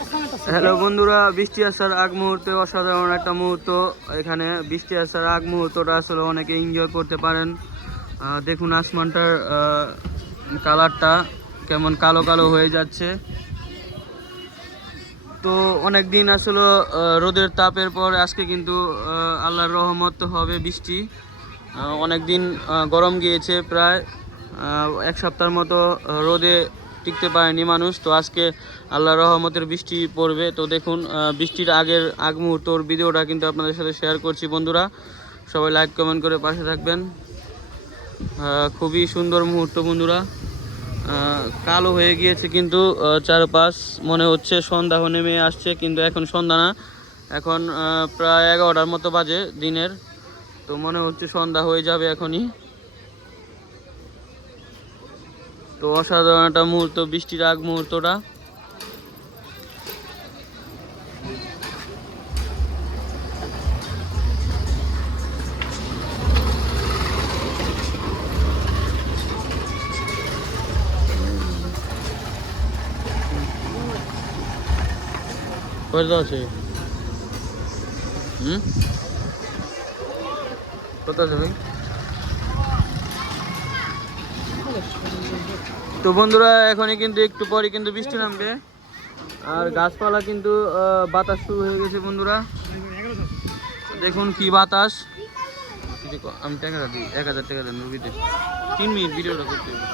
Hello বন্ধুরা, বৃষ্টি আসার আগ মুহূর্তে অসাধারণ একটা মুহূর্ত। এখানে বৃষ্টি আসার আগ মুহূর্তটা আসলে অনেকে এনজয় করতে পারেন। দেখুন আসমানটার কালারটা কেমন কালো কালো হয়ে যাচ্ছে। তো অনেক দিন আসলে রোদের তাপের পর আজকে কিন্তু আল্লাহর রহমত হবে বৃষ্টি। অনেক দিন গরম গিয়েছে, প্রায় এক সপ্তাহের মতো রোদে টিকতে পারেনি মানুষ। তো আজকে আল্লাহর রহমতের বৃষ্টি পড়বে। তো দেখুন বৃষ্টির আগ মুহূর্তর ভিডিওটা কিন্তু আপনাদের সাথে শেয়ার করছি বন্ধুরা। সবাই লাইক কমেন্ট করে পাশে থাকবেন। খুবই সুন্দর মুহূর্ত বন্ধুরা। কালো হয়ে গিয়েছে কিন্তু চারপাশ, মনে হচ্ছে সন্ধ্যা নেমে আসছে, কিন্তু এখন সন্ধ্যা না, এখন প্রায় 11টার মতো বাজে দিনের। তো মনে হচ্ছে সন্ধ্যা হয়ে যাবে এখনই। তো অসাধারণ একটা মুহূর্ত, বৃষ্টির আগ মুহূর্তটা। কোথায় আছে? কোথায় আছে ভাই? তো বন্ধুরা এখনই কিন্তু একটু পরে কিন্তু বৃষ্টি নামবে, আর গাছপালা কিন্তু বাতাস শুরু হয়ে গেছে বন্ধুরা। দেখুন কি বাতাস। আমি টাকা দিই, 1000 টাকা দেন রবিতে। 3 মিনিট ভিডিওটা করতে হবে।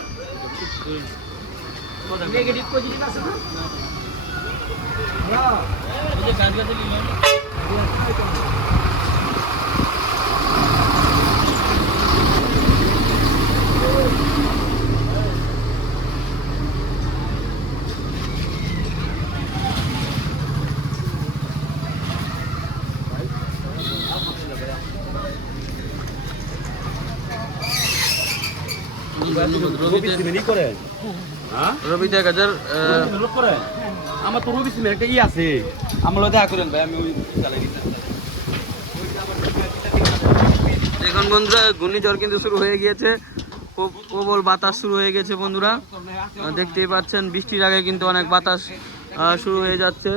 রবি 1000 আমার তো রবি সিমের একটা ই আছে, আমার দেখা করেন ভাই, আমি ওই চালাই দিতাম। এখন বন্ধুরা ঘূর্ণিঝড় কিন্তু শুরু হয়ে গিয়েছে, প্রবল বাতাস শুরু হয়ে গেছে বন্ধুরা। দেখতেই পাচ্ছেন বৃষ্টির আগে কিন্তু অনেক বাতাস শুরু হয়ে যাচ্ছে।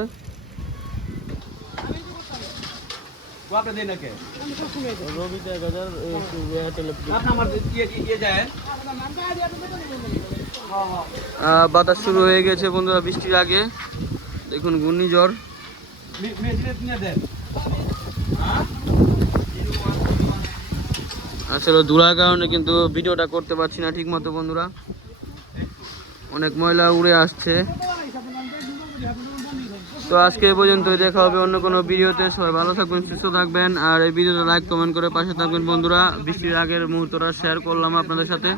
বাতাস শুরু হয়ে গেছে বন্ধুরা বৃষ্টির আগে। দেখুন ঘূর্ণিঝড়। আসলে ধুলার কারণে কিন্তু ভিডিওটা করতে পারছি না ঠিক মতো বন্ধুরা, অনেক ময়লা উড়ে আসছে। তো আজকে এই পর্যন্তই, দেখা হবে অন্য কোনো ভিডিওতে। সবাই ভালো থাকবেন, সুস্থ থাকবেন, আর এই ভিডিওটা লাইক কমেন্ট করে পাশে থাকবেন বন্ধুরা। বৃষ্টির আগের মুহূর্তটা শেয়ার করলাম আপনাদের সাথে।